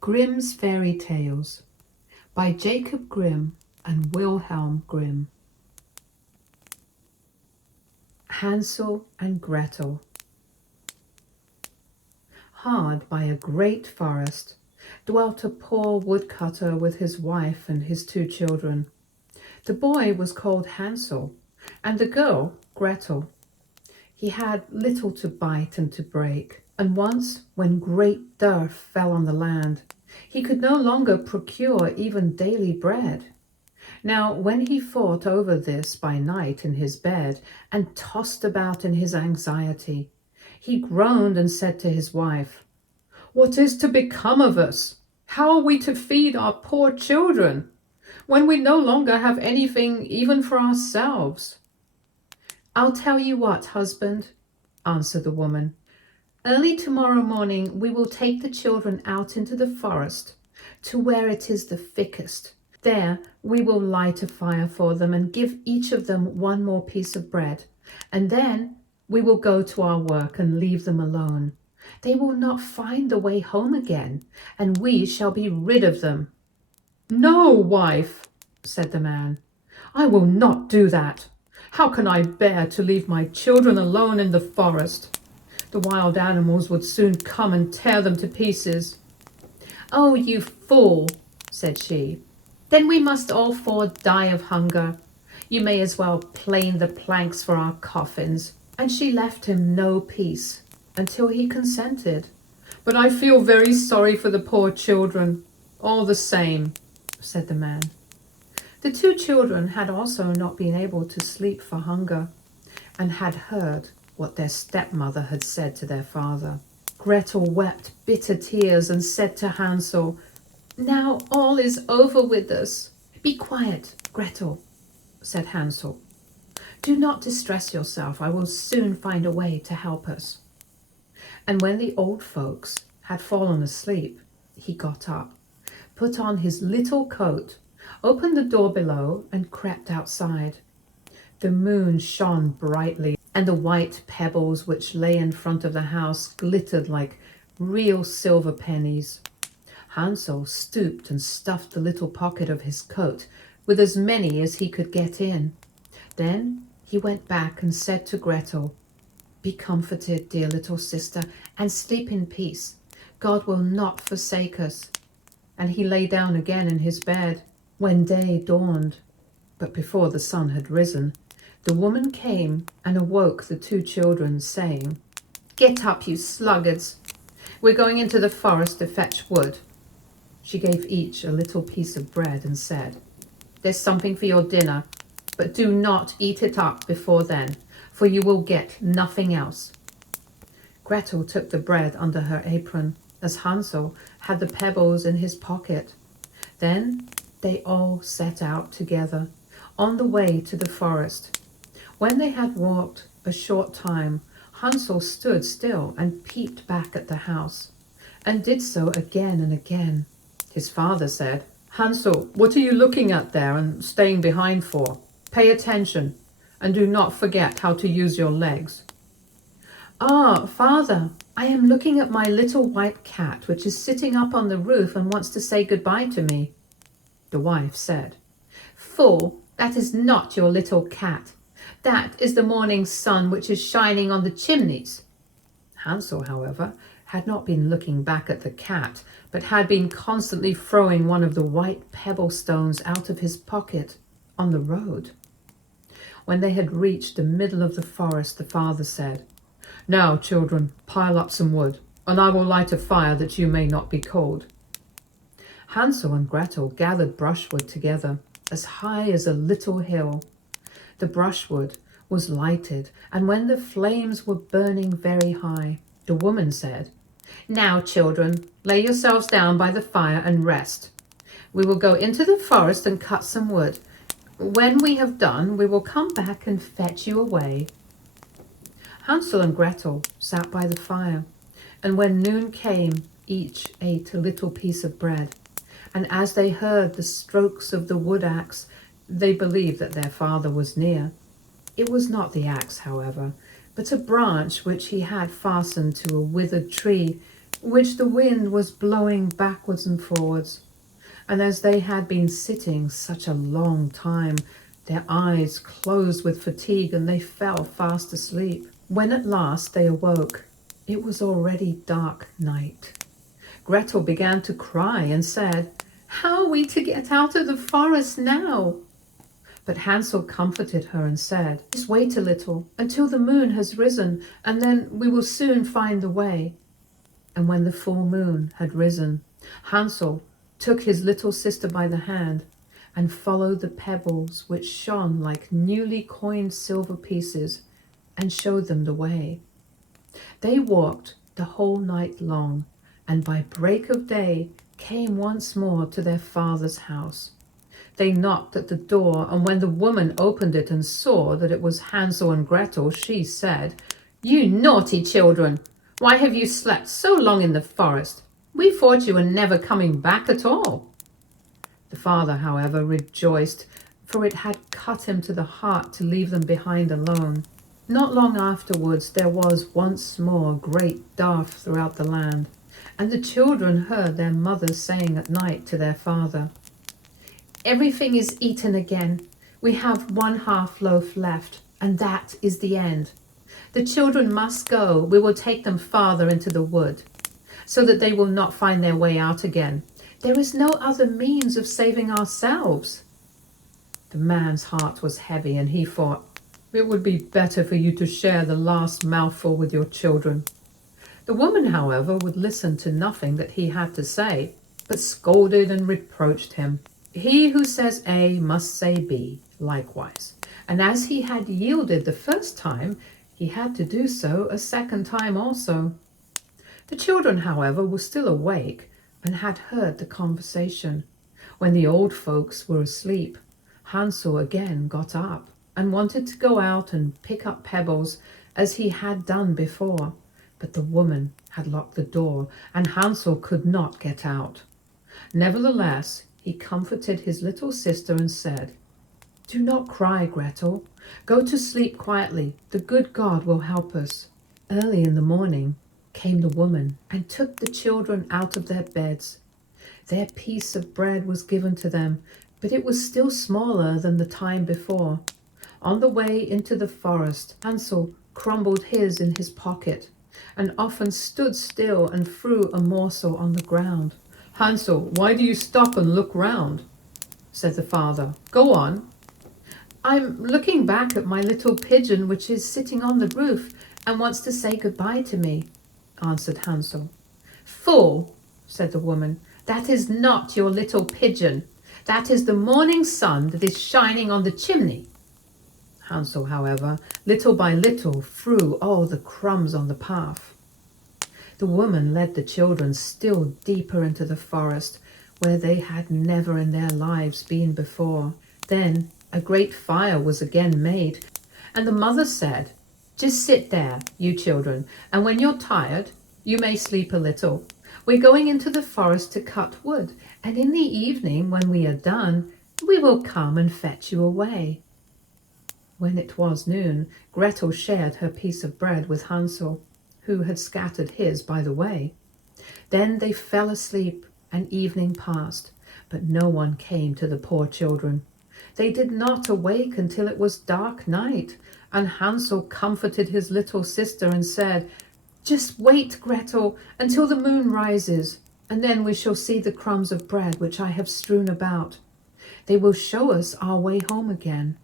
Grimm's Fairy Tales by Jacob Grimm and Wilhelm Grimm. Hansel and Gretel. Hard by a great forest dwelt a poor woodcutter with his wife and his 2 children. The boy was called Hansel and the girl Gretel. He had little to bite and to break, and once, when great dearth fell on the land, he could no longer procure even daily bread. Now, when he thought over this by night in his bed, and tossed about in his anxiety, he groaned and said to his wife, "What is to become of us? How are we to feed our poor children, when we no longer have anything even for ourselves?" "I'll tell you what, husband," answered the woman. "Early tomorrow morning we will take the children out into the forest to where it is the thickest. There we will light a fire for them and give each of them 1 more piece of bread, and then we will go to our work and leave them alone. They will not find the way home again, and we shall be rid of them." "No, wife," said the man, "I will not do that. How can I bear to leave my children alone in the forest? The wild animals would soon come and tear them to pieces." "Oh, you fool," said she. "Then we must all 4 die of hunger. You may as well plane the planks for our coffins." And she left him no peace until he consented. "But I feel very sorry for the poor children, all the same," said the man. The 2 children had also not been able to sleep for hunger, and had heard what their stepmother had said to their father. Gretel wept bitter tears and said to Hansel, "Now all is over with us." "Be quiet, Gretel," said Hansel. "Do not distress yourself. I will soon find a way to help us." And when the old folks had fallen asleep, he got up, put on his little coat, opened the door below, and crept outside. The moon shone brightly, and the white pebbles which lay in front of the house glittered like real silver pennies. Hansel stooped and stuffed the little pocket of his coat with as many as he could get in. Then he went back and said to Gretel, "Be comforted, dear little sister, and sleep in peace. God will not forsake us." And he lay down again in his bed. When day dawned, but before the sun had risen, the woman came and awoke the 2 children, saying, "Get up, you sluggards. We're going into the forest to fetch wood." She gave each a little piece of bread and said, "There's something for your dinner, but do not eat it up before then, for you will get nothing else." Gretel took the bread under her apron, as Hansel had the pebbles in his pocket. Then they all set out together on the way to the forest. When they had walked a short time, Hansel stood still and peeped back at the house, and did so again and again. His father said, "Hansel, what are you looking at there and staying behind for? Pay attention, and do not forget how to use your legs." "Ah, father, I am looking at my little white cat, which is sitting up on the roof and wants to say goodbye to me." The wife said, "Fool, that is not your little cat. That is the morning sun which is shining on the chimneys." Hansel, however, had not been looking back at the cat, but had been constantly throwing one of the white pebble stones out of his pocket on the road. When they had reached the middle of the forest, the father said, "Now, children, pile up some wood, and I will light a fire that you may not be cold." Hansel and Gretel gathered brushwood together, as high as a little hill. The brushwood was lighted, and when the flames were burning very high, the woman said, "Now, children, lay yourselves down by the fire and rest. We will go into the forest and cut some wood. When we have done, we will come back and fetch you away." Hansel and Gretel sat by the fire, and when noon came, each ate a little piece of bread. And as they heard the strokes of the wood axe, they believed that their father was near. It was not the axe, however, but a branch which he had fastened to a withered tree, which the wind was blowing backwards and forwards. And as they had been sitting such a long time, their eyes closed with fatigue, and they fell fast asleep. When at last they awoke, it was already dark night. Gretel began to cry and said, "How are we to get out of the forest now?" But Hansel comforted her and said, "Just wait a little until the moon has risen, and then we will soon find the way." And when the full moon had risen, Hansel took his little sister by the hand and followed the pebbles which shone like newly coined silver pieces, and showed them the way. They walked the whole night long, and by break of day came once more to their father's house. They knocked at the door, and when the woman opened it and saw that it was Hansel and Gretel, she said, "You naughty children, why have you slept so long in the forest? We thought you were never coming back at all." The father, however, rejoiced, for it had cut him to the heart to leave them behind alone. Not long afterwards there was once more great dearth throughout the land, and the children heard their mother saying at night to their father, "Everything is eaten again. We have 1/2 loaf left, and that is the end. The children must go. We will take them farther into the wood, so that they will not find their way out again. There is no other means of saving ourselves." The man's heart was heavy, and he thought, "It would be better for you to share the last mouthful with your children." The woman, however, would listen to nothing that he had to say, but scolded and reproached him. He who says A must say B likewise, and as he had yielded the first time, he had to do so a second time also. The children, however, were still awake and had heard the conversation. When the old folks were asleep, Hansel again got up and wanted to go out and pick up pebbles as he had done before, but the woman had locked the door, and Hansel could not get out. Nevertheless, he comforted his little sister and said, "Do not cry, Gretel. Go to sleep quietly. The good God will help us." Early in the morning came the woman and took the children out of their beds. Their piece of bread was given to them, but it was still smaller than the time before. On the way into the forest, Hansel crumbled his in his pocket, and often stood still and threw a morsel on the ground. "Hansel, why do you stop and look round?" said the father. "Go on." "I'm looking back at my little pigeon which is sitting on the roof and wants to say goodbye to me," answered Hansel. "Fool," said the woman, "that is not your little pigeon. That is the morning sun that is shining on the chimney." Hansel, however, little by little threw all the crumbs on the path. The woman led the children still deeper into the forest, where they had never in their lives been before. Then a great fire was again made, and the mother said, "Just sit there, you children, and when you're tired, you may sleep a little. We're going into the forest to cut wood, and in the evening, when we are done, we will come and fetch you away." When it was noon, Gretel shared her piece of bread with Hansel, who had scattered his by the way. Then they fell asleep, and evening passed, but no one came to the poor children. They did not awake until it was dark night, and Hansel comforted his little sister and said, "Just wait, Gretel, until the moon rises, and then we shall see the crumbs of bread which I have strewn about. They will show us our way home again."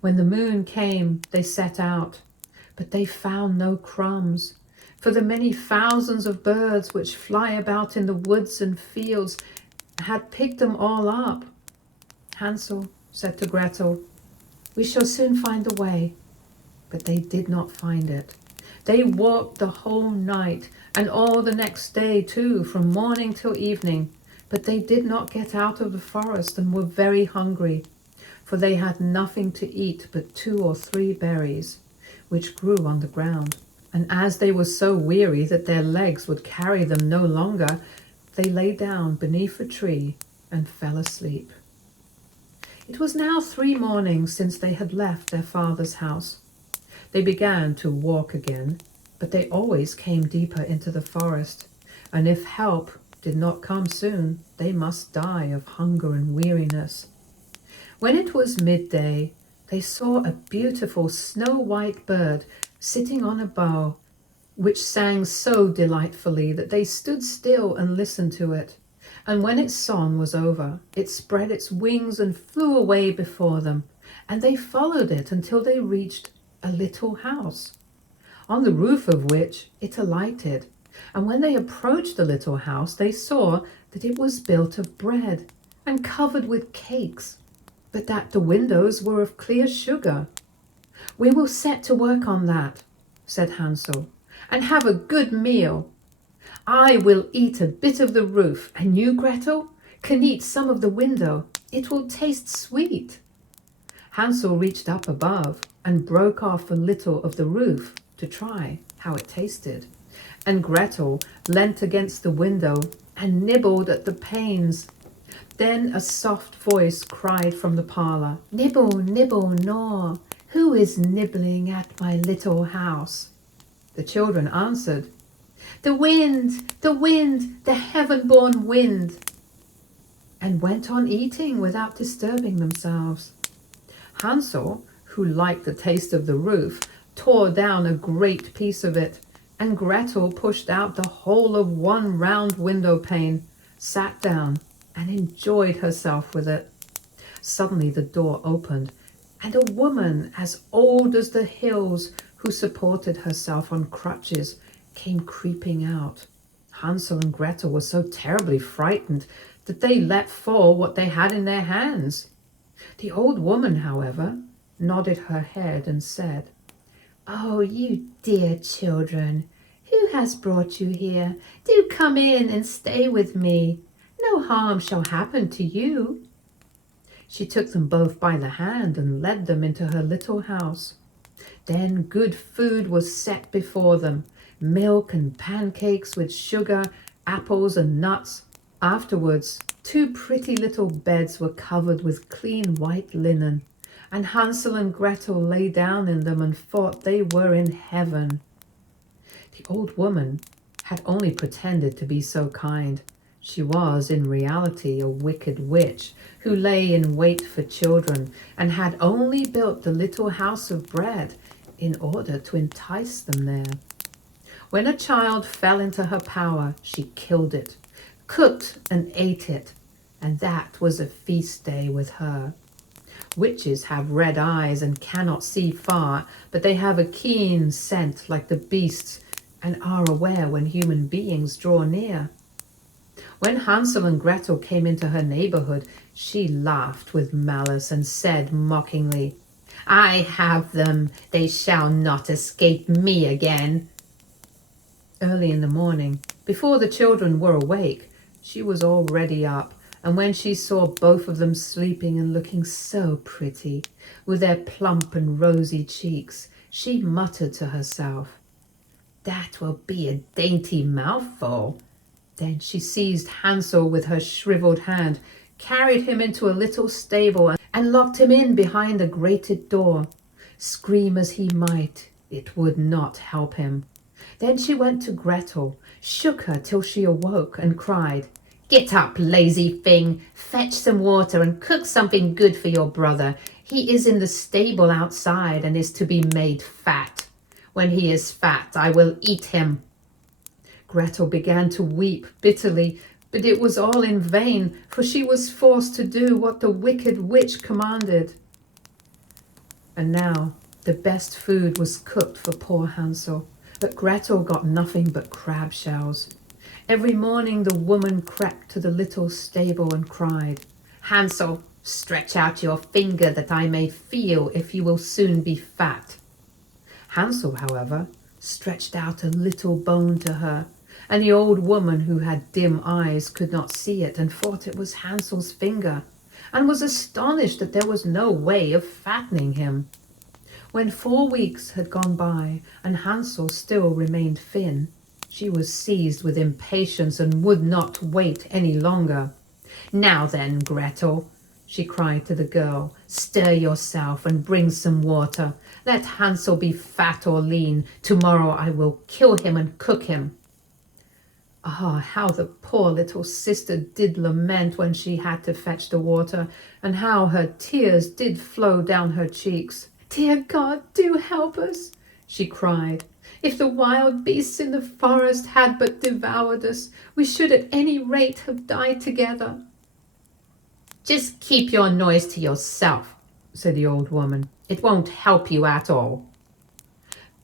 When the moon came, they set out, but they found no crumbs, for the many thousands of birds which fly about in the woods and fields had picked them all up. Hansel said to Gretel, "We shall soon find the way." But they did not find it. They walked the whole night, and all the next day too, from morning till evening, but they did not get out of the forest and were very hungry, for they had nothing to eat but 2 or 3 berries, which grew on the ground. And as they were so weary that their legs would carry them no longer, they lay down beneath a tree and fell asleep. It was now 3 mornings since they had left their father's house. They began to walk again, but they always came deeper into the forest, and if help did not come soon, they must die of hunger and weariness. When it was midday, they saw a beautiful snow-white bird sitting on a bough, which sang so delightfully that they stood still and listened to it. And when its song was over, it spread its wings and flew away before them, and they followed it until they reached a little house, on the roof of which it alighted. And when they approached the little house, they saw that it was built of bread and covered with cakes, but that the windows were of clear sugar. "We will set to work on that," said Hansel, "and have a good meal. I will eat a bit of the roof, and you, Gretel, can eat some of the window. It will taste sweet." Hansel reached up above and broke off a little of the roof to try how it tasted, and Gretel leant against the window and nibbled at the panes. Then a soft voice cried from the parlour, "Nibble, nibble, gnaw. Who is nibbling at my little house?" The children answered, the wind, the heaven-born wind," and went on eating without disturbing themselves. Hansel, who liked the taste of the roof, tore down a great piece of it, and Gretel pushed out the whole of one round window pane, sat down, and enjoyed herself with it. Suddenly the door opened, and a woman as old as the hills, who supported herself on crutches, came creeping out. Hansel and Gretel were so terribly frightened that they let fall what they had in their hands. The old woman, however, nodded her head and said, "Oh, you dear children, who has brought you here? Do come in and stay with me. No harm shall happen to you." She took them both by the hand and led them into her little house. Then good food was set before them, milk and pancakes with sugar, apples and nuts. Afterwards, 2 pretty little beds were covered with clean white linen, and Hansel and Gretel lay down in them and thought they were in heaven. The old woman had only pretended to be so kind. She was in reality a wicked witch who lay in wait for children and had only built the little house of bread in order to entice them there. When a child fell into her power, she killed it, cooked and ate it, and that was a feast day with her. Witches have red eyes and cannot see far, but they have a keen scent like the beasts and are aware when human beings draw near. When Hansel and Gretel came into her neighborhood, she laughed with malice and said mockingly, "I have them. They shall not escape me again." Early in the morning, before the children were awake, she was already up, and when she saw both of them sleeping and looking so pretty, with their plump and rosy cheeks, she muttered to herself, "That will be a dainty mouthful." Then she seized Hansel with her shriveled hand, carried him into a little stable, and locked him in behind a grated door. Scream as he might, it would not help him. Then she went to Gretel, shook her till she awoke, and cried, "Get up, lazy thing, fetch some water and cook something good for your brother. He is in the stable outside and is to be made fat. When he is fat, I will eat him." Gretel began to weep bitterly, but it was all in vain, for she was forced to do what the wicked witch commanded. And now the best food was cooked for poor Hansel, but Gretel got nothing but crab shells. Every morning the woman crept to the little stable and cried, "Hansel, stretch out your finger that I may feel if you will soon be fat." Hansel, however, stretched out a little bone to her, and the old woman, who had dim eyes, could not see it and thought it was Hansel's finger. and was astonished that there was no way of fattening him. When 4 weeks had gone by and Hansel still remained thin, she was seized with impatience and would not wait any longer. "Now then, Gretel," she cried to the girl, "stir yourself and bring some water. Let Hansel be fat or lean. Tomorrow I will kill him and cook him." Ah, how the poor little sister did lament when she had to fetch the water, and how her tears did flow down her cheeks. "Dear God, do help us," she cried. "If the wild beasts in the forest had but devoured us, we should at any rate have died together." "Just keep your noise to yourself," said the old woman. "It won't help you at all."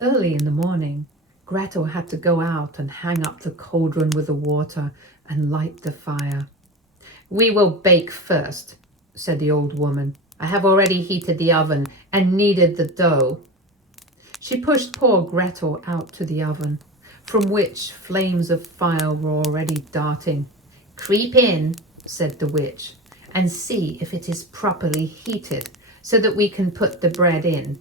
Early in the morning, Gretel had to go out and hang up the cauldron with the water and light the fire. "We will bake first," said the old woman. "I have already heated the oven and kneaded the dough." She pushed poor Gretel out to the oven, from which flames of fire were already darting. "Creep in," said the witch, "and see if it is properly heated, so that we can put the bread in."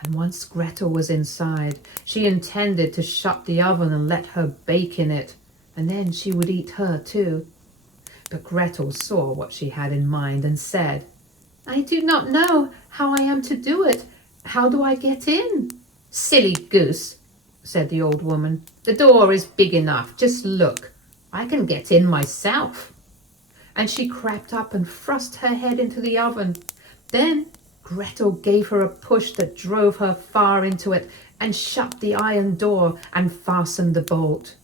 And once Gretel was inside, she intended to shut the oven and let her bake in it, and then she would eat her too. But Gretel saw what she had in mind and said, "I do not know how I am to do it. How do I get in?" "Silly goose," said the old woman. "The door is big enough. Just look. I can get in myself." And she crept up and thrust her head into the oven. Then Gretel gave her a push that drove her far into it and shut the iron door and fastened the bolt.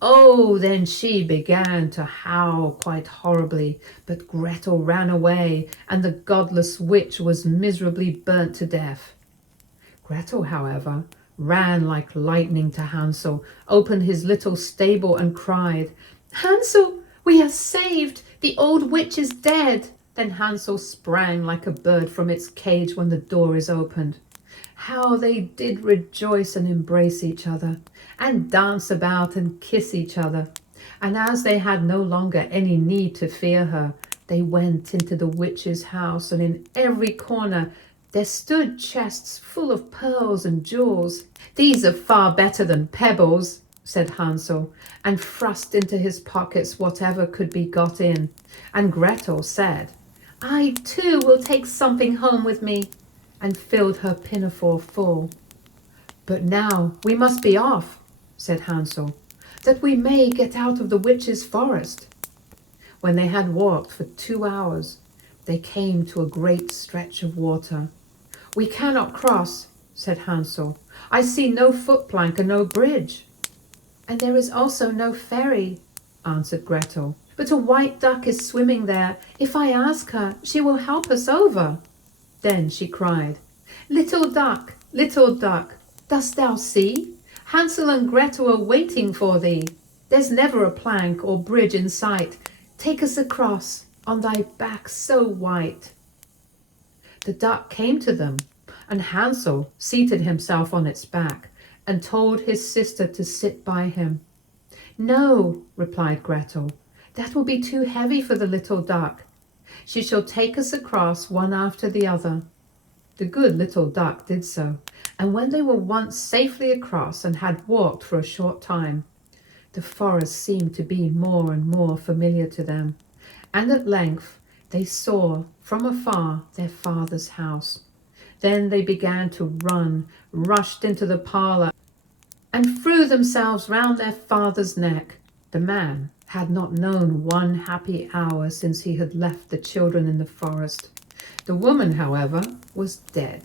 Oh, then she began to howl quite horribly, but Gretel ran away, and the godless witch was miserably burnt to death. Gretel, however, ran like lightning to Hansel, opened his little stable and cried, "Hansel, we are saved! The old witch is dead!" Then Hansel sprang like a bird from its cage when the door is opened. How they did rejoice and embrace each other, and dance about and kiss each other. And as they had no longer any need to fear her, they went into the witch's house, and in every corner there stood chests full of pearls and jewels. "These are far better than pebbles," said Hansel, and thrust into his pockets whatever could be got in. And Gretel said, "I too will take something home with me," and filled her pinafore full. "But now we must be off," said Hansel, "that we may get out of the witch's forest." When they had walked for 2 hours, they came to a great stretch of water. "We cannot cross," said Hansel. "I see no footplank and no bridge." "And there is also no ferry," answered Gretel. "But a white duck is swimming there. If I ask her, she will help us over." Then she cried, little duck, dost thou see? Hansel and Gretel are waiting for thee. There's never a plank or bridge in sight. Take us across on thy back so white." The duck came to them, and Hansel seated himself on its back and told his sister to sit by him. "No," replied Gretel, "that will be too heavy for the little duck. She shall take us across one after the other." The good little duck did so, and when they were once safely across and had walked for a short time, the forest seemed to be more and more familiar to them, and at length they saw from afar their father's house. Then they began to run, rushed into the parlour, and threw themselves round their father's neck. The man had not known one happy hour since he had left the children in the forest. The woman, however, was dead.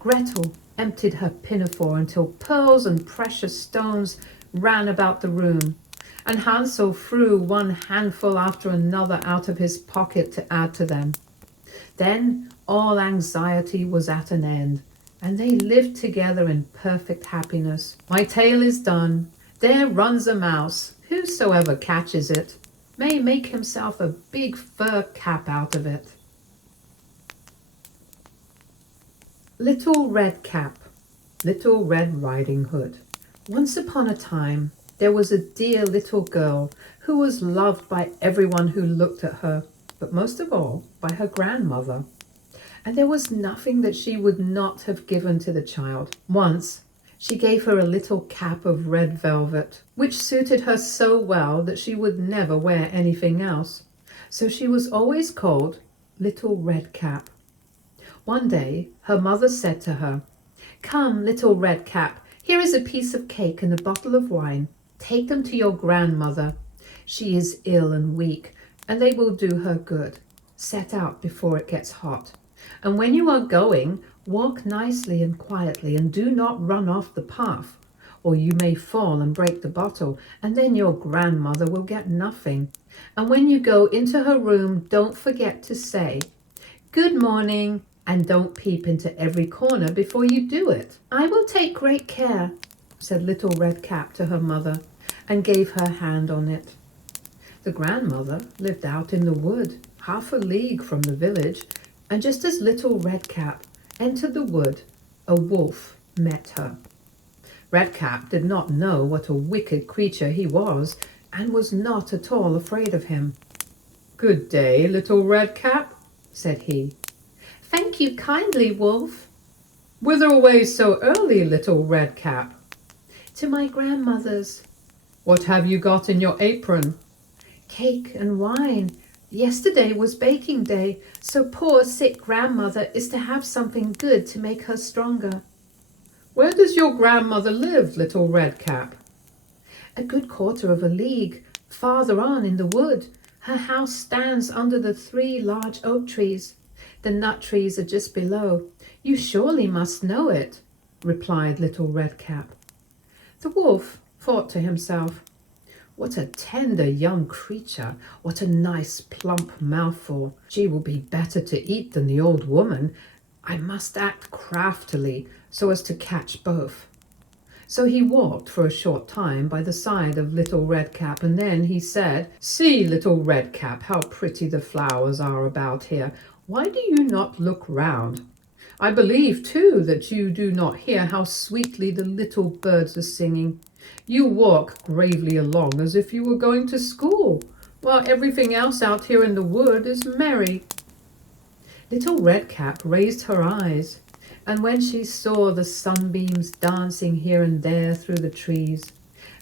Gretel emptied her pinafore until pearls and precious stones ran about the room, and Hansel threw one handful after another out of his pocket to add to them. Then all anxiety was at an end, and they lived together in perfect happiness. My tale is done. There runs a mouse. Whosoever catches it may make himself a big fur cap out of it. Little Red Cap, Little Red Riding Hood. Once upon a time, there was a dear little girl who was loved by everyone who looked at her, but most of all by her grandmother. And there was nothing that she would not have given to the child. Once she gave her a little cap of red velvet, which suited her so well that she would never wear anything else. So she was always called Little Red Cap. One day her mother said to her, "Come, Little Red Cap, here is a piece of cake and a bottle of wine. Take them to your grandmother. She is ill and weak, and they will do her good. Set out before it gets hot. And when you are going, walk nicely and quietly, and do not run off the path, or you may fall and break the bottle, and then your grandmother will get nothing. And when you go into her room, don't forget to say, 'Good morning,' and don't peep into every corner before you do it." "I will take great care," said Little Red Cap to her mother, and gave her hand on it. The grandmother lived out in the wood, half a league from the village, and just as Little Red Cap entered the wood, a wolf met her. Red Cap did not know what a wicked creature he was, and was not at all afraid of him. "Good day, Little Red Cap," said he. "Thank you kindly, Wolf." "Whither away so early, Little Red Cap?" "To my grandmother's." "What have you got in your apron?" "Cake and wine. Yesterday was baking day, so poor sick grandmother is to have something good to make her stronger." "Where does your grandmother live, Little Red Cap?" "A good quarter of a league, farther on in the wood. Her house stands under the 3 large oak trees. The nut trees are just below. You surely must know it," replied Little Red Cap. The wolf thought to himself, "What a tender young creature, what a nice plump mouthful. She will be better to eat than the old woman. I must act craftily so as to catch both." So he walked for a short time by the side of Little Red Cap, and then he said, "See, Little Red Cap, how pretty the flowers are about here. Why do you not look round? I believe, too, that you do not hear how sweetly the little birds are singing. You walk gravely along as if you were going to school, while everything else out here in the wood is merry." Little Red Cap raised her eyes, and when she saw the sunbeams dancing here and there through the trees,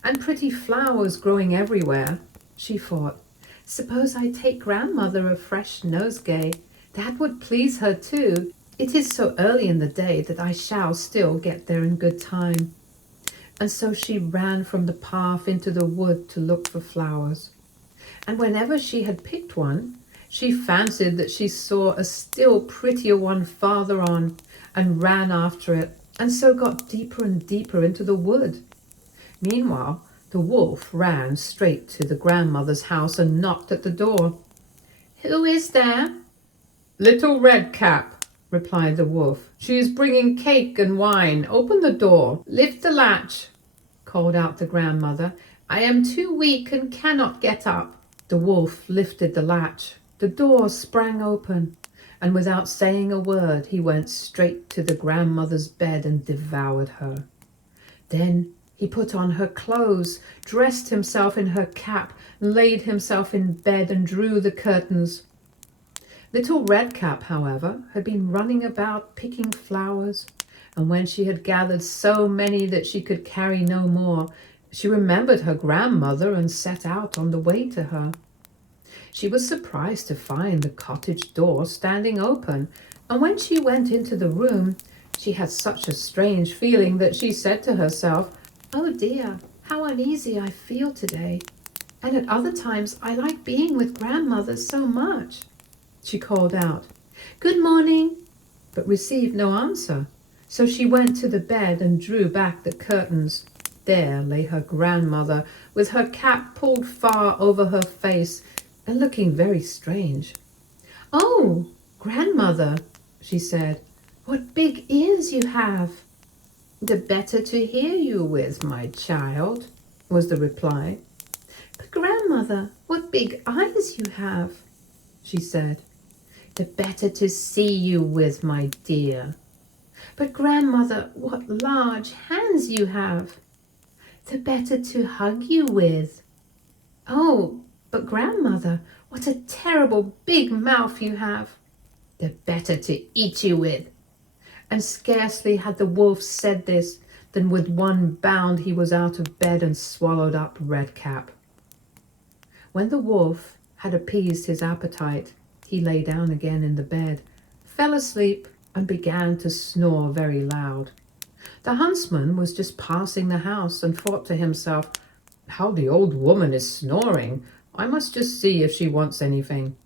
and pretty flowers growing everywhere, she thought, "Suppose I take grandmother a fresh nosegay. That would please her too. It is so early in the day that I shall still get there in good time." And so she ran from the path into the wood to look for flowers. And whenever she had picked one, she fancied that she saw a still prettier one farther on, and ran after it, and so got deeper and deeper into the wood. Meanwhile, the wolf ran straight to the grandmother's house and knocked at the door. "Who is there?" "Little Red Cap," replied the wolf. "She is bringing cake and wine. Open the door." "Lift the latch," called out the grandmother. "I am too weak and cannot get up." The wolf lifted the latch. The door sprang open, and without saying a word, he went straight to the grandmother's bed and devoured her. Then he put on her clothes, dressed himself in her cap, laid himself in bed and drew the curtains. Little Red Cap, however, had been running about picking flowers, and when she had gathered so many that she could carry no more, she remembered her grandmother and set out on the way to her. She was surprised to find the cottage door standing open, and when she went into the room, she had such a strange feeling that she said to herself, "Oh dear, how uneasy I feel today. And at other times I like being with grandmother so much." She called out, "Good morning," but received no answer. So she went to the bed and drew back the curtains. There lay her grandmother, with her cap pulled far over her face, and looking very strange. "Oh, grandmother," she said, "what big ears you have." "The better to hear you with, my child," was the reply. "But grandmother, what big eyes you have," she said. "The better to see you with, my dear." "But grandmother, what large hands you have." "The better to hug you with." "Oh, but grandmother, What a terrible big mouth you have! The better to eat you with." And scarcely had the wolf said this than with one bound he was out of bed and swallowed up Redcap. When the wolf had appeased his appetite, he lay down again in the bed, fell asleep, and began to snore very loud. The huntsman was just passing the house and thought to himself, "How the old woman is snoring! I must just see if she wants anything."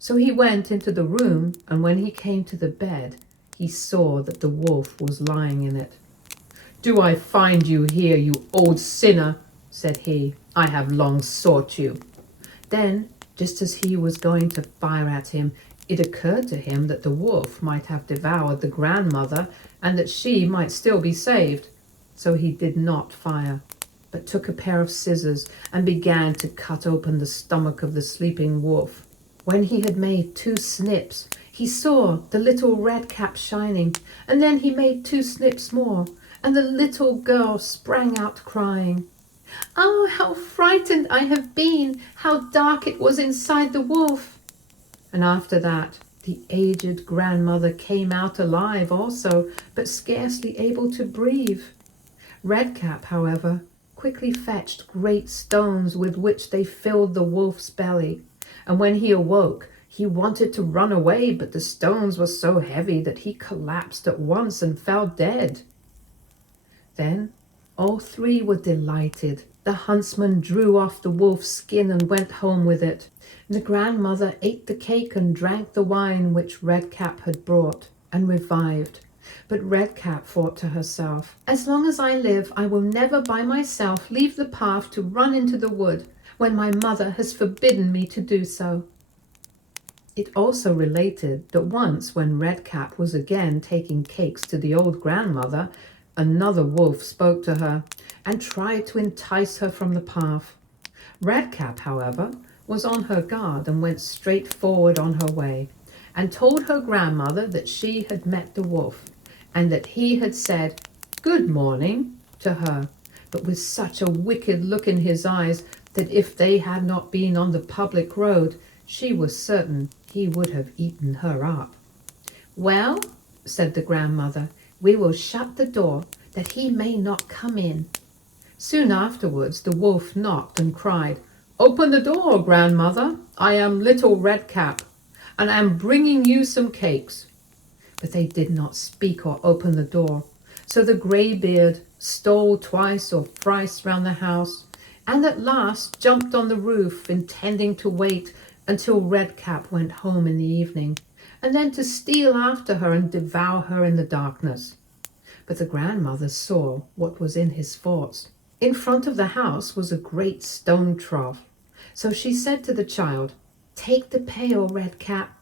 So he went into the room, and when he came to the bed, he saw that the wolf was lying in it. "Do I find you here, you old sinner?" said he. "I have long sought you." Then, just as he was going to fire at him, it occurred to him that the wolf might have devoured the grandmother and that she might still be saved. So he did not fire, but took a pair of scissors and began to cut open the stomach of the sleeping wolf. When he had made 2 snips, he saw the little Redcap shining, and then he made 2 snips more, and the little girl sprang out crying. "Oh, how frightened I have been! How dark it was inside the wolf!" And after that, the aged grandmother came out alive also, but scarcely able to breathe. Redcap, however, quickly fetched great stones with which they filled the wolf's belly, and when he awoke, he wanted to run away, but the stones were so heavy that he collapsed at once and fell dead. Then all 3 were delighted. The huntsman drew off the wolf's skin and went home with it. The grandmother ate the cake and drank the wine which Redcap had brought, and revived. But Redcap thought to herself, "As long as I live, I will never by myself leave the path to run into the wood, when my mother has forbidden me to do so." It also related that once when Redcap was again taking cakes to the old grandmother, another wolf spoke to her and tried to entice her from the path. Redcap, however, was on her guard and went straight forward on her way, and told her grandmother that she had met the wolf, and that he had said "Good morning" to her, but with such a wicked look in his eyes that if they had not been on the public road, she was certain he would have eaten her up. "Well," said the grandmother, "we will shut the door, that he may not come in." Soon afterwards the wolf knocked and cried, "Open the door, grandmother. I am little Redcap, and I am bringing you some cakes." But they did not speak or open the door. So the greybeard stole twice or thrice round the house, and at last jumped on the roof, intending to wait until Redcap went home in the evening, and then to steal after her and devour her in the darkness. But the grandmother saw what was in his thoughts. In front of the house was a great stone trough. So she said to the child, "Take the pail, Redcap.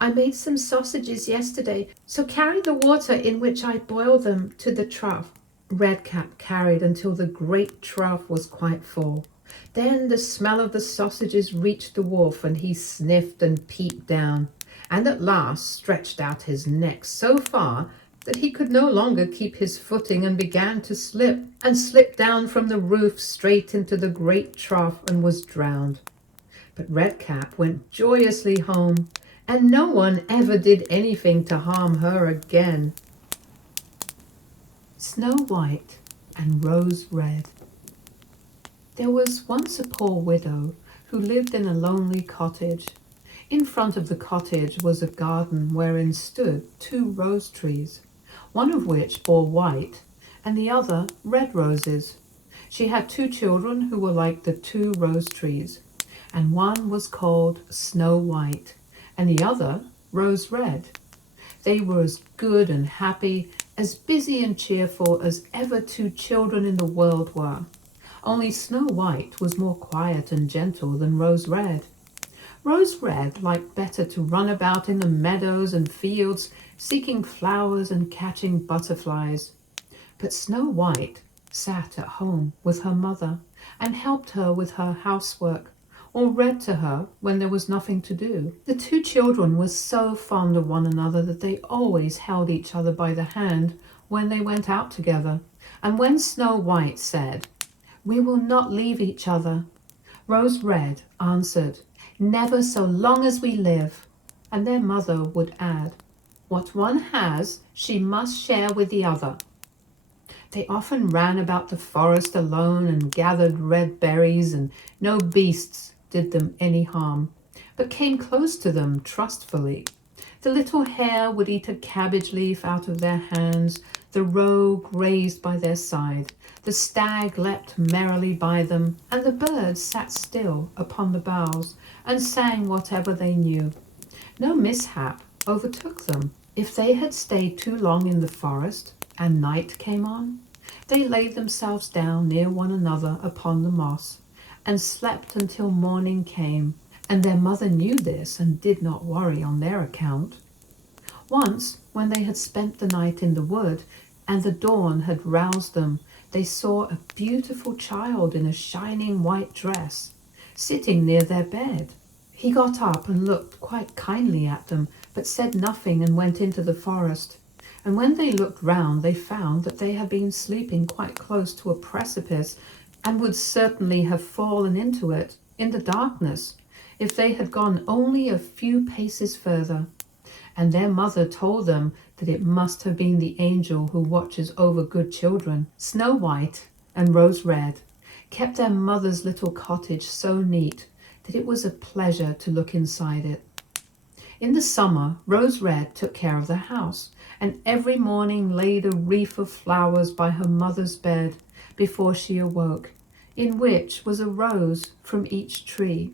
I made some sausages yesterday, so carry the water in which I boil them to the trough." Redcap carried until the great trough was quite full. Then the smell of the sausages reached the wolf, and he sniffed and peeped down, and at last stretched out his neck so far that he could no longer keep his footing and began to slip, and slipped down from the roof straight into the great trough and was drowned. But Redcap went joyously home, and no one ever did anything to harm her again. Snow White and Rose Red. There was once a poor widow who lived in a lonely cottage. In front of the cottage was a garden wherein stood 2 rose trees, one of which bore white and the other red roses. She had 2 children who were like the 2 rose trees, and one was called Snow White and the other Rose Red. They were as good and happy, as busy and cheerful as ever 2 children in the world were. Only Snow White was more quiet and gentle than Rose Red. Rose Red liked better to run about in the meadows and fields, seeking flowers and catching butterflies. But Snow White sat at home with her mother and helped her with her housework, or read to her when there was nothing to do. The 2 children were so fond of one another that they always held each other by the hand when they went out together. And when Snow White said, "We will not leave each other," Rose Red answered, never so long as we live." And their mother would add, "What one has, she must share with the other." They often ran about the forest alone and gathered red berries, and no beasts did them any harm, but came close to them trustfully. The little hare would eat a cabbage leaf out of their hands, the roe grazed by their side, the stag leapt merrily by them, and the birds sat still upon the boughs and sang whatever they knew. No mishap overtook them. If they had stayed too long in the forest and night came on, they laid themselves down near one another upon the moss and slept until morning came, and their mother knew this and did not worry on their account. Once, when they had spent the night in the wood and the dawn had roused them, they saw a beautiful child in a shining white dress sitting near their bed. He got up and looked quite kindly at them, but said nothing and went into the forest. And when they looked round, they found that they had been sleeping quite close to a precipice and would certainly have fallen into it in the darkness if they had gone only a few paces further. And their mother told them that it must have been the angel who watches over good children. Snow White and Rose Red kept their mother's little cottage so neat that it was a pleasure to look inside it. In the summer, Rose Red took care of the house, and every morning laid a wreath of flowers by her mother's bed before she awoke, in which was a rose from each tree.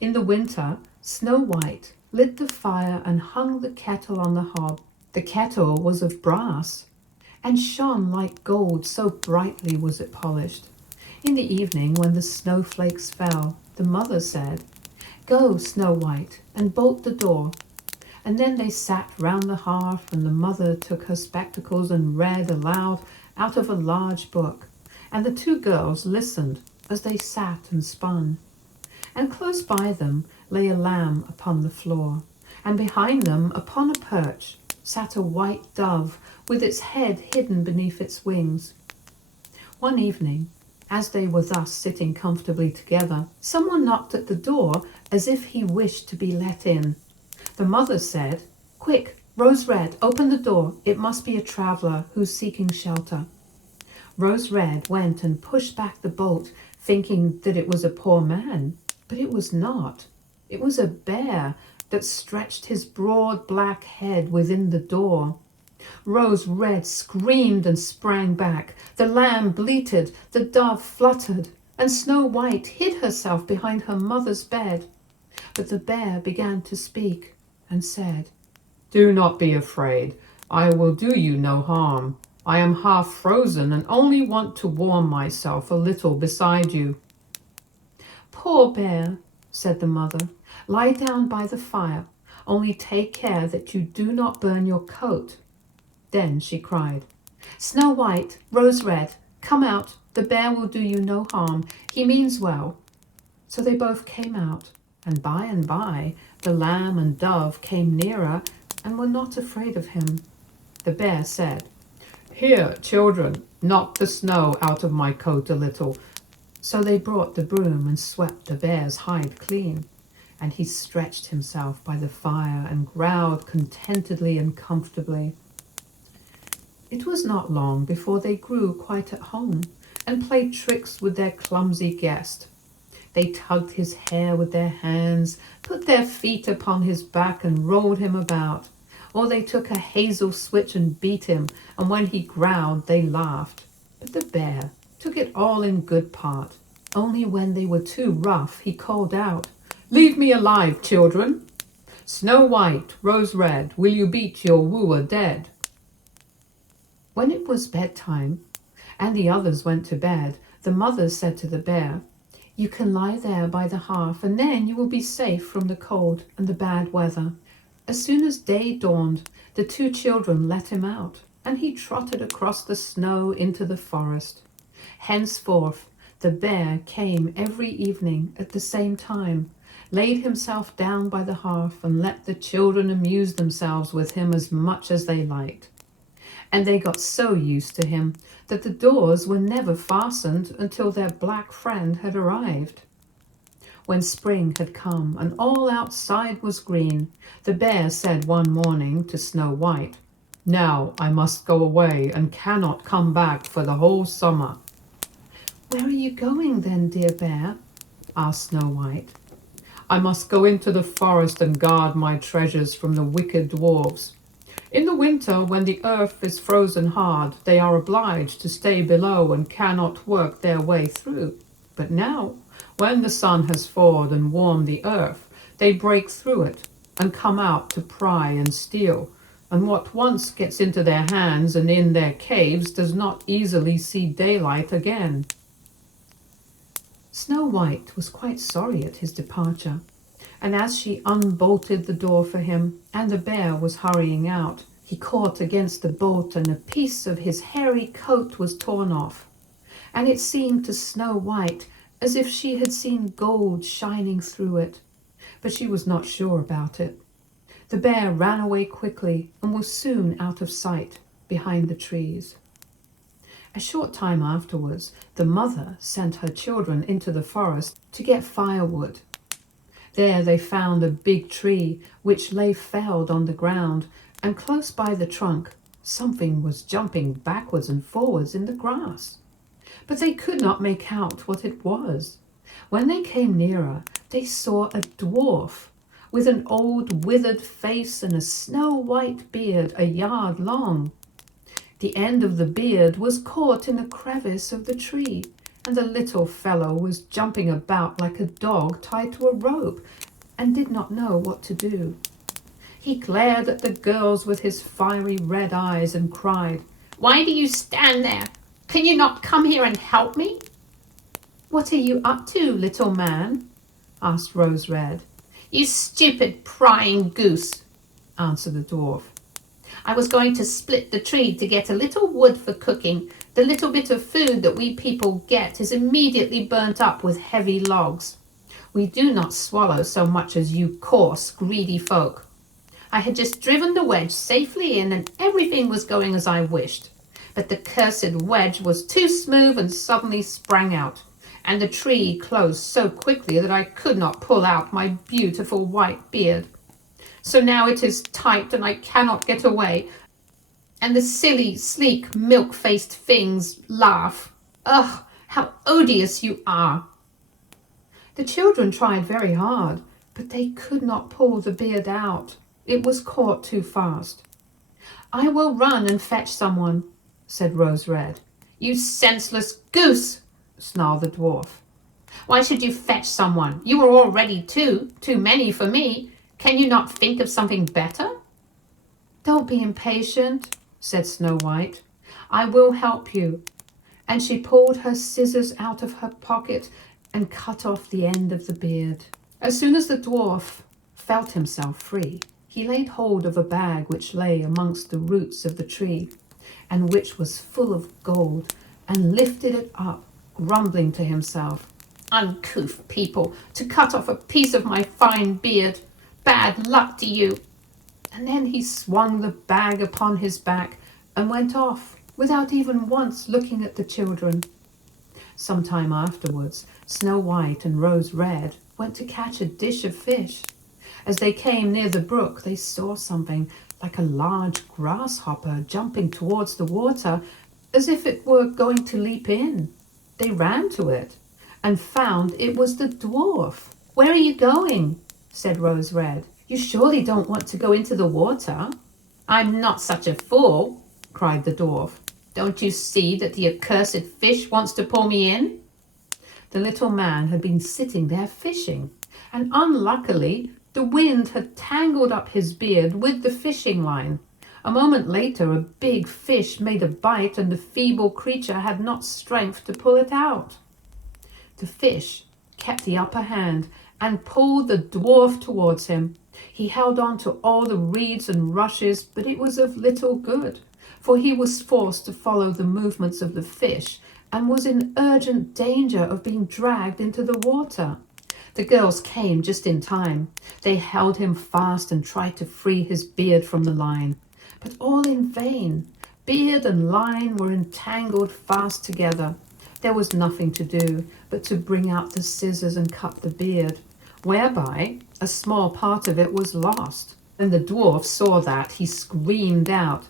In the winter, Snow White lit the fire and hung the kettle on the hob. The kettle was of brass and shone like gold, so brightly was it polished. In the evening, when the snowflakes fell, the mother said, "Go, Snow White, and bolt the door." And then they sat round the hearth, and the mother took her spectacles and read aloud out of a large book, and the two girls listened as they sat and spun. And close by them lay a lamb upon the floor, and behind them upon a perch sat a white dove with its head hidden beneath its wings. One evening, as they were thus sitting comfortably together, someone knocked at the door as if he wished to be let in. The mother said, "Quick, Rose Red, open the door. It must be a traveller who's seeking shelter." Rose Red went and pushed back the bolt, thinking that it was a poor man, but it was not. It was a bear that stretched his broad black head within the door. Rose Red screamed and sprang back. The lamb bleated, the dove fluttered, and Snow White hid herself behind her mother's bed. But the bear began to speak and said, "Do not be afraid. I will do you no harm. I am half frozen and only want to warm myself a little beside you." "Poor bear," said the mother, "lie down by the fire. Only take care that you do not burn your coat." Then she cried, "Snow White, Rose Red, come out. The bear will do you no harm. He means well." So they both came out, and by the lamb and dove came nearer and were not afraid of him. The bear said, "Here, children, knock the snow out of my coat a little." So they brought the broom and swept the bear's hide clean, and he stretched himself by the fire and growled contentedly and comfortably. It was not long before they grew quite at home and played tricks with their clumsy guest. They tugged his hair with their hands, put their feet upon his back and rolled him about, or they took a hazel switch and beat him, and when he growled they laughed. But the bear took it all in good part. Only when they were too rough he called out, "Leave me alive, children! Snow White, Rose Red, will you beat your wooer dead?" When it was bedtime and the others went to bed, the mother said to the bear, "You can lie there by the hearth, and then you will be safe from the cold and the bad weather." As soon as day dawned, the two children let him out, and he trotted across the snow into the forest. Henceforth, the bear came every evening at the same time, laid himself down by the hearth, and let the children amuse themselves with him as much as they liked. And they got so used to him that the doors were never fastened until their black friend had arrived. When spring had come and all outside was green, the bear said one morning to Snow White, "Now I must go away and cannot come back for the whole summer." "Where are you going then, dear bear?" asked Snow White. "I must go into the forest and guard my treasures from the wicked dwarfs. In the winter, when the earth is frozen hard, they are obliged to stay below and cannot work their way through. But now, when the sun has thawed and warmed the earth, they break through it and come out to pry and steal, and what once gets into their hands and in their caves does not easily see daylight again." Snow White was quite sorry at his departure, and as she unbolted the door for him and the bear was hurrying out, he caught against the bolt and a piece of his hairy coat was torn off, and it seemed to Snow White as if she had seen gold shining through it, but she was not sure about it. The bear ran away quickly and was soon out of sight behind the trees. A short time afterwards, the mother sent her children into the forest to get firewood. There they found a big tree which lay felled on the ground, and close by the trunk something was jumping backwards and forwards in the grass. But they could not make out what it was. When they came nearer, they saw a dwarf with an old withered face and a snow-white beard a yard long. The end of the beard was caught in a crevice of the tree, and the little fellow was jumping about like a dog tied to a rope, and did not know what to do. He glared at the girls with his fiery red eyes and cried, "Why do you stand there? Can you not come here and help me?" "What are you up to, little man?" asked Rose Red. "You stupid prying goose," answered the dwarf. "I was going to split the tree to get a little wood for cooking. The little bit of food that we people get is immediately burnt up with heavy logs. We do not swallow so much as you coarse, greedy folk. I had just driven the wedge safely in and everything was going as I wished. But the cursed wedge was too smooth and suddenly sprang out, and the tree closed so quickly that I could not pull out my beautiful white beard. So now it is tight and I cannot get away, and the silly, sleek, milk-faced things laugh. Ugh, how odious you are!" The children tried very hard, but they could not pull the beard out. It was caught too fast. "I will run and fetch someone," said Rose Red. "You senseless goose," snarled the dwarf. "Why should you fetch someone? You are already too many for me. Can you not think of something better?" "Don't be impatient," said Snow White. "I will help you." And she pulled her scissors out of her pocket and cut off the end of the beard. As soon as the dwarf felt himself free, he laid hold of a bag which lay amongst the roots of the tree, and which was full of gold, and lifted it up, grumbling to himself, "Uncouth people, to cut off a piece of my fine beard! Bad luck to you!" And then he swung the bag upon his back and went off, without even once looking at the children. Some time afterwards, Snow White and Rose Red went to catch a dish of fish. As they came near the brook, they saw something like a large grasshopper jumping towards the water, as if it were going to leap in. They ran to it and found it was the dwarf. "Where are you going?" said Rose Red. "You surely don't want to go into the water?" "I'm not such a fool," cried the dwarf. "Don't you see that the accursed fish wants to pull me in?" The little man had been sitting there fishing, and unluckily the wind had tangled up his beard with the fishing line. A moment later a big fish made a bite, and the feeble creature had not strength to pull it out. The fish kept the upper hand and pulled the dwarf towards him. He held on to all the reeds and rushes, but it was of little good, for he was forced to follow the movements of the fish and was in urgent danger of being dragged into the water. The girls came just in time. They held him fast and tried to free his beard from the line, but all in vain. Beard and line were entangled fast together. there was nothing to do but to bring out the scissors and cut the beard, whereby a small part of it was lost. When the dwarf saw that, he screamed out,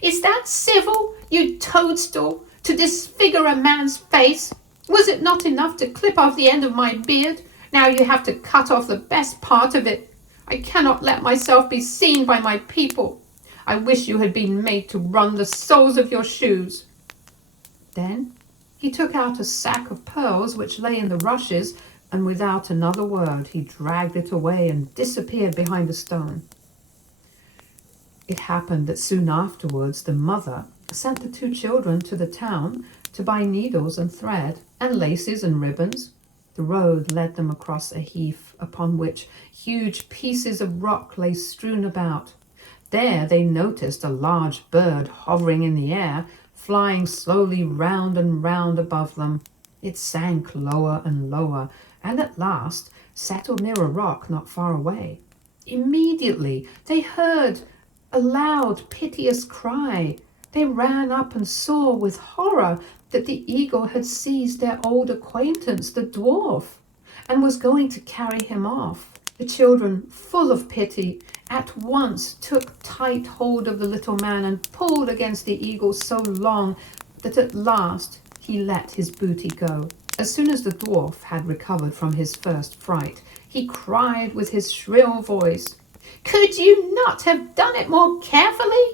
"Is that civil, you toadstool, to disfigure a man's face? Was it not enough to clip off the end of my beard? Now you have to cut off the best part of it. I cannot let myself be seen by my people. I wish you had been made to run the soles of your shoes." Then he took out a sack of pearls which lay in the rushes, and without another word he dragged it away and disappeared behind a stone. It happened that soon afterwards the mother sent the two children to the town to buy needles and thread and laces and ribbons. The road led them across a heath upon which huge pieces of rock lay strewn about. There they noticed a large bird hovering in the air, flying slowly round and round above them. It sank lower and lower, and at last settled near a rock not far away. Immediately they heard a loud, piteous cry. They ran up and saw with horror that the eagle had seized their old acquaintance, the dwarf, and was going to carry him off. The children, full of pity, at once took tight hold of the little man and pulled against the eagle so long that at last he let his booty go. As soon as the dwarf had recovered from his first fright, he cried with his shrill voice, "Could you not have done it more carefully?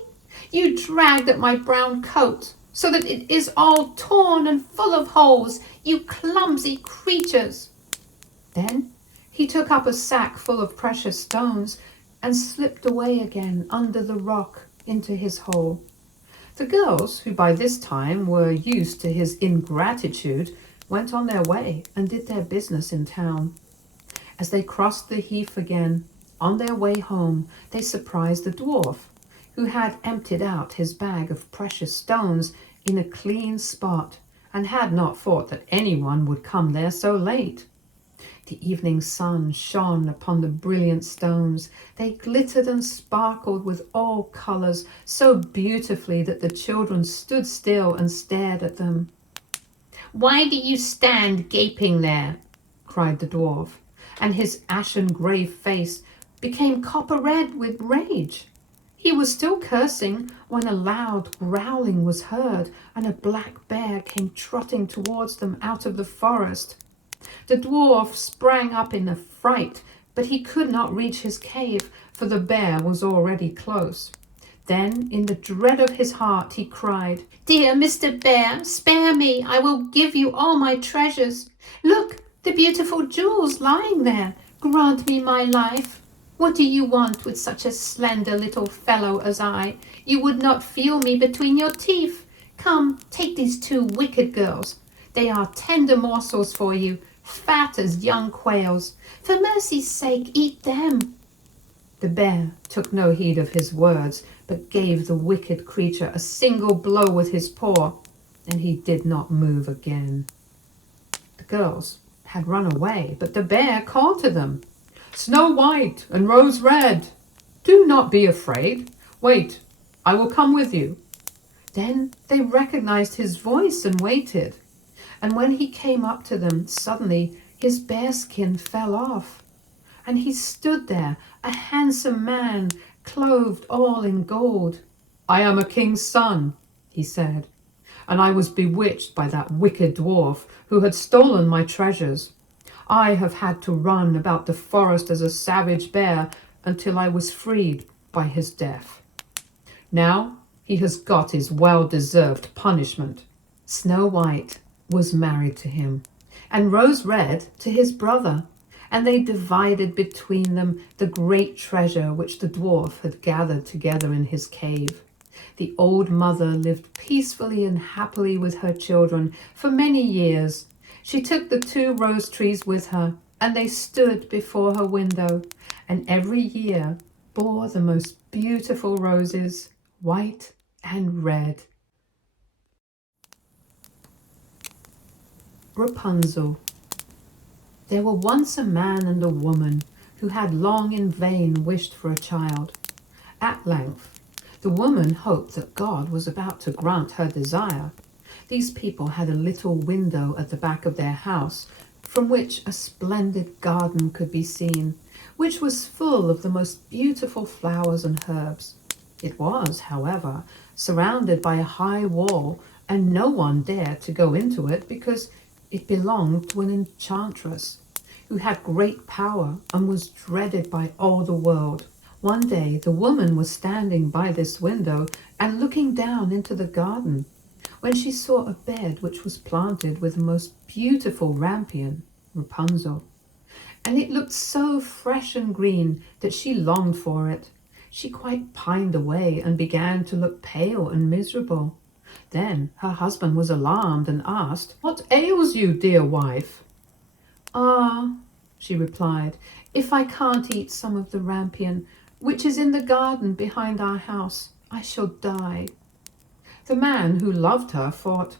You dragged at my brown coat so that it is all torn and full of holes, you clumsy creatures." Then he took up a sack full of precious stones and slipped away again under the rock into his hole. The girls, who by this time were used to his ingratitude, went on their way and did their business in town. As they crossed the heath again, on their way home, they surprised the dwarf, who had emptied out his bag of precious stones in a clean spot and had not thought that anyone would come there so late. The evening sun shone upon the brilliant stones. They glittered and sparkled with all colors so beautifully that the children stood still and stared at them. "Why do you stand gaping there?" cried the dwarf, and his ashen grey face became copper red with rage. He was still cursing when a loud growling was heard, and a black bear came trotting towards them out of the forest. The dwarf sprang up in a fright, but he could not reach his cave, for the bear was already close. Then, in the dread of his heart, he cried, "Dear Mr. Bear, spare me. I will give you all my treasures. Look, the beautiful jewels lying there. Grant me my life. What do you want with such a slender little fellow as I? You would not feel me between your teeth. Come, take these two wicked girls. They are tender morsels for you, fat as young quails. For mercy's sake, eat them." The bear took no heed of his words, but gave the wicked creature a single blow with his paw, and he did not move again. The girls had run away, but the bear called to them, "Snow White and Rose Red, do not be afraid. Wait, I will come with you." Then they recognized his voice and waited. And when he came up to them, suddenly his bearskin fell off, and he stood there, a handsome man, clothed all in gold. "I am a king's son," he said, "and I was bewitched by that wicked dwarf who had stolen my treasures. I have had to run about the forest as a savage bear until I was freed by his death. Now he has got his well-deserved punishment." Snow White was married to him, and Rose Red to his brother, and they divided between them the great treasure which the dwarf had gathered together in his cave. The old mother lived peacefully and happily with her children for many years. She took the two rose trees with her, and they stood before her window, and every year bore the most beautiful roses, white and red. Rapunzel. There were once a man and a woman who had long in vain wished for a child. At length, the woman hoped that God was about to grant her desire. These people had a little window at the back of their house from which a splendid garden could be seen, which was full of the most beautiful flowers and herbs. It was, however, surrounded by a high wall, and no one dared to go into it because it belonged to an enchantress who had great power and was dreaded by all the world. One day the woman was standing by this window and looking down into the garden, when she saw a bed which was planted with the most beautiful rampion, Rapunzel, and it looked so fresh and green that she longed for it. She quite pined away and began to look pale and miserable. Then her husband was alarmed and asked, "What ails you, dear wife?" "Ah," she replied, "if I can't eat some of the rampion, which is in the garden behind our house, I shall die." The man, who loved her, thought,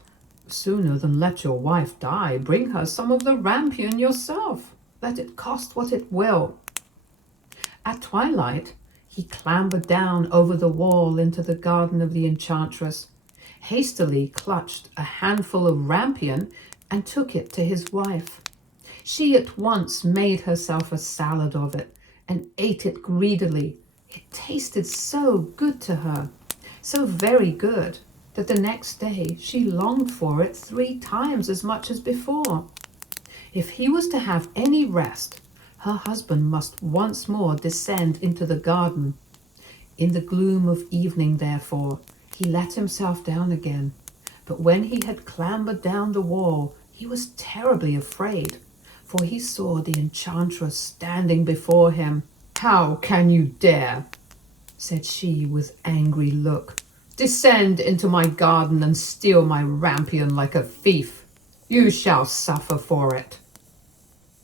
"Sooner than let your wife die, bring her some of the rampion yourself. Let it cost what it will." At twilight, he clambered down over the wall into the garden of the enchantress, hastily clutched a handful of rampion, and took it to his wife. She at once made herself a salad of it and ate it greedily. It tasted so good to her, so very good, that the next day she longed for it 3 times as much as before. If he was to have any rest, her husband must once more descend into the garden. In the gloom of evening, therefore, he let himself down again. But when he had clambered down the wall, he was terribly afraid, for he saw the enchantress standing before him. "How can you dare," said she with angry look, "descend into my garden and steal my rampion like a thief? You shall suffer for it."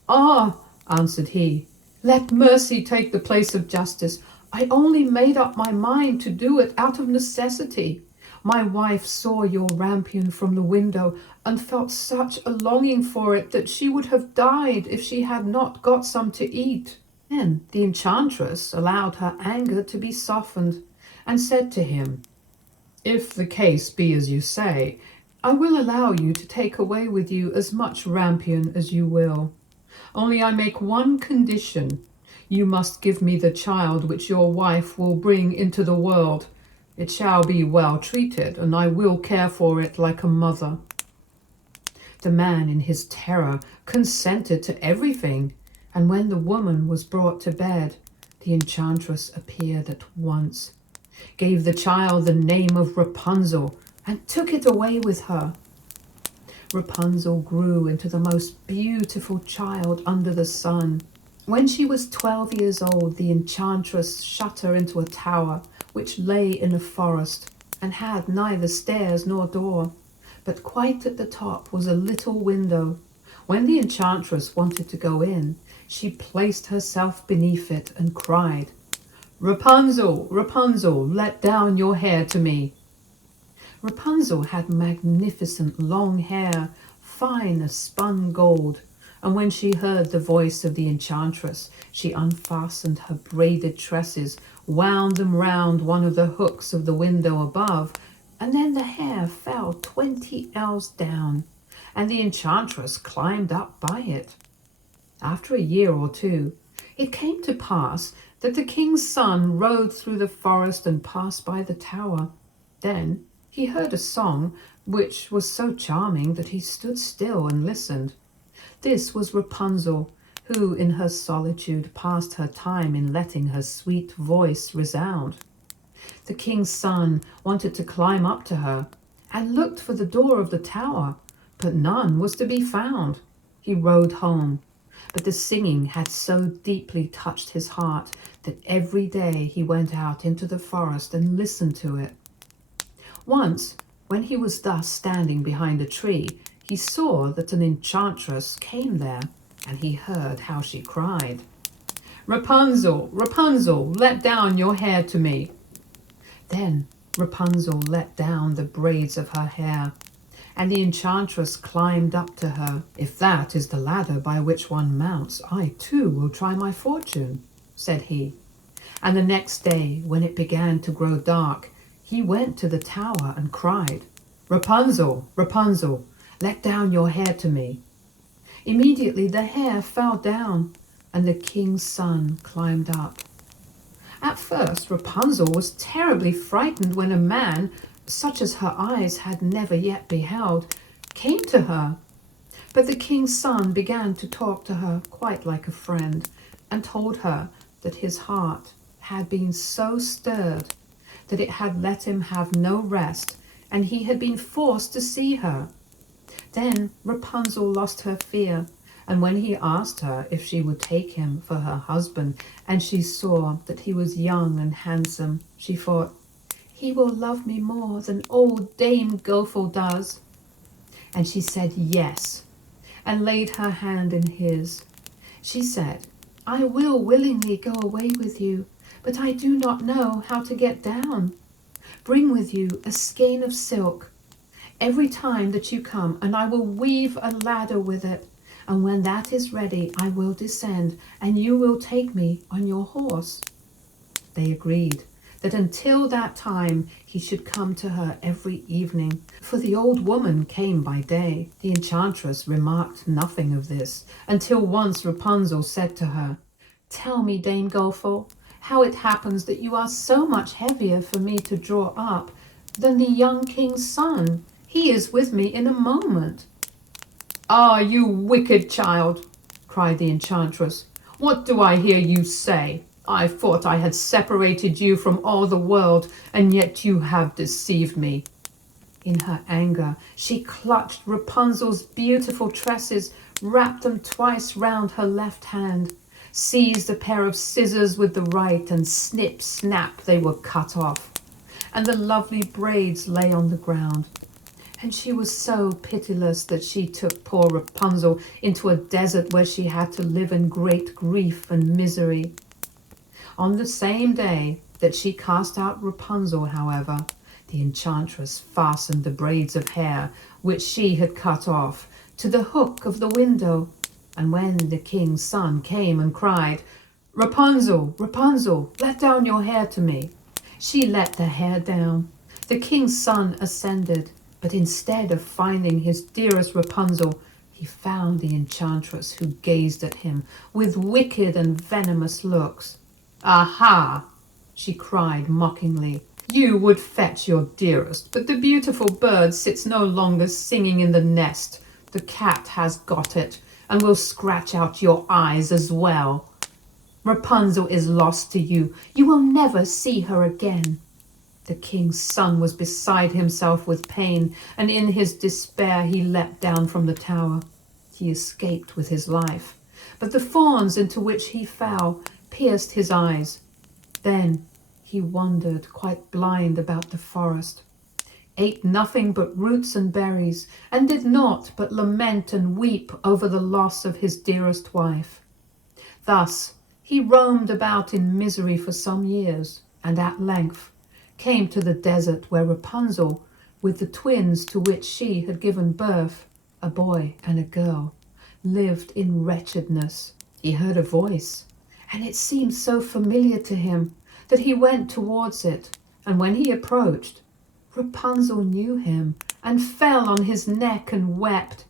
"Ah," answered he, "let mercy take the place of justice. I only made up my mind to do it out of necessity. My wife saw your rampion from the window and felt such a longing for it that she would have died if she had not got some to eat." Then the enchantress allowed her anger to be softened and said to him, "If the case be as you say, I will allow you to take away with you as much rampion as you will. Only I make one condition. You must give me the child which your wife will bring into the world. It shall be well treated, and I will care for it like a mother." The man, in his terror, consented to everything, and when the woman was brought to bed, the enchantress appeared at once, gave the child the name of Rapunzel, and took it away with her. Rapunzel grew into the most beautiful child under the sun. When she was 12 years old, the enchantress shut her into a tower which lay in a forest and had neither stairs nor door, but quite at the top was a little window. When the enchantress wanted to go in, she placed herself beneath it and cried, "Rapunzel, Rapunzel, let down your hair to me." Rapunzel had magnificent long hair, fine as spun gold, and when she heard the voice of the enchantress, she unfastened her braided tresses, wound them round one of the hooks of the window above, and then the hair fell 20 ells down, and the enchantress climbed up by it. After a year or 2, it came to pass that the king's son rode through the forest and passed by the tower. Then he heard a song which was so charming that he stood still and listened. This was Rapunzel, who in her solitude passed her time in letting her sweet voice resound. The king's son wanted to climb up to her and looked for the door of the tower, but none was to be found. He rode home, but the singing had so deeply touched his heart that every day he went out into the forest and listened to it. Once, when he was thus standing behind a tree, he saw that an enchantress came there, and he heard how she cried, "Rapunzel, Rapunzel, let down your hair to me." Then Rapunzel let down the braids of her hair, and the enchantress climbed up to her. "If that is the ladder by which one mounts, I too will try my fortune," said he. And the next day, when it began to grow dark, he went to the tower and cried, "Rapunzel, Rapunzel, let down your hair to me." Immediately the hair fell down, and the king's son climbed up. At first Rapunzel was terribly frightened when a man, such as her eyes had never yet beheld, came to her. But the king's son began to talk to her quite like a friend, and told her that his heart had been so stirred that it had let him have no rest, and he had been forced to see her. Then Rapunzel lost her fear, and when he asked her if she would take him for her husband, and she saw that he was young and handsome, she thought, "He will love me more than old Dame Gothel does." And she said yes, and laid her hand in his. She said, "I will willingly go away with you, but I do not know how to get down. Bring with you a skein of silk every time that you come, and I will weave a ladder with it. And when that is ready, I will descend, and you will take me on your horse." They agreed that until that time he should come to her every evening, for the old woman came by day. The enchantress remarked nothing of this, until once Rapunzel said to her, "Tell me, Dame Gothel, how it happens that you are so much heavier for me to draw up than the young king's son. He is with me in a moment." "Ah, you wicked child," cried the enchantress. "What do I hear you say? I thought I had separated you from all the world, and yet you have deceived me." In her anger, she clutched Rapunzel's beautiful tresses, wrapped them twice round her left hand, seized a pair of scissors with the right, and snip, snap, they were cut off, and the lovely braids lay on the ground. And she was so pitiless that she took poor Rapunzel into a desert where she had to live in great grief and misery. On the same day that she cast out Rapunzel, however, the enchantress fastened the braids of hair which she had cut off to the hook of the window, and when the king's son came and cried, "Rapunzel, Rapunzel, let down your hair to me," she let the hair down. The king's son ascended, but instead of finding his dearest Rapunzel, he found the enchantress, who gazed at him with wicked and venomous looks. "Aha!" she cried mockingly. "You would fetch your dearest, but the beautiful bird sits no longer singing in the nest. The cat has got it, and will scratch out your eyes as well. Rapunzel is lost to you. You will never see her again." The king's son was beside himself with pain, and in his despair he leapt down from the tower. He escaped with his life, but the thorns into which he fell pierced his eyes. Then he wandered quite blind about the forest, ate nothing but roots and berries, and did naught but lament and weep over the loss of his dearest wife. Thus he roamed about in misery for some years, and at length came to the desert where Rapunzel, with the twins to which she had given birth, a boy and a girl, lived in wretchedness. He heard a voice, and it seemed so familiar to him that he went towards it, and when he approached, Rapunzel knew him and fell on his neck and wept.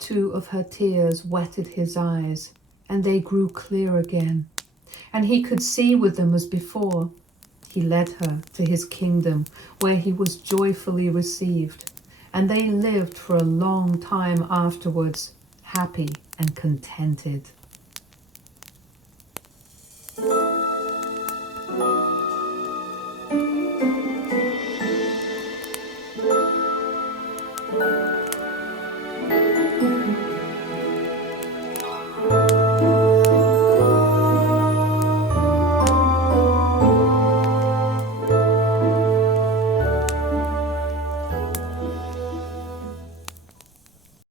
2 of her tears wetted his eyes, and they grew clear again, and he could see with them as before. He led her to his kingdom, where he was joyfully received, and they lived for a long time afterwards, happy and contented.